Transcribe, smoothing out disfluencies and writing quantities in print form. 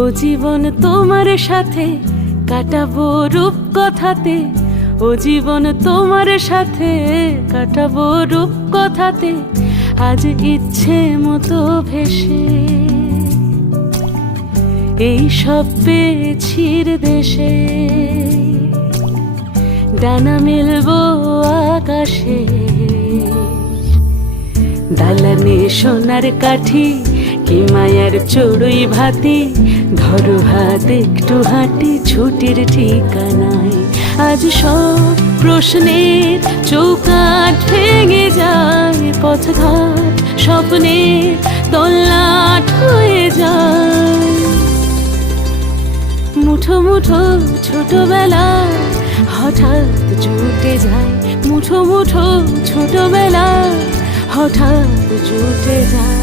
ও জীবন তোমার সাথে কাটাবো রূপ কথাতে, ও জীবন তোমার সাথে কাটাবো রূপ কথাতে, আজ ইচ্ছে মতো ভেসে এই সব পেয়েছির দেশে। ডানা মেলবো আকাশে, দালানে সোনার কাঠি, কি মায়ার চড়ুই ভাতি, ধরো হাত একটু হাঁটি ছুটির ঠিকানায়। আজ সব প্রশ্নের চৌকাঠ ভেঙে যায়, পথঘাট স্বপ্নের তল্লাট হয়ে যায়। মুঠো মুঠো ছোটবেলা হঠাৎ জুটে যায়, মুঠো মুঠো ছোটবেলা হঠাৎ জুটে যায়।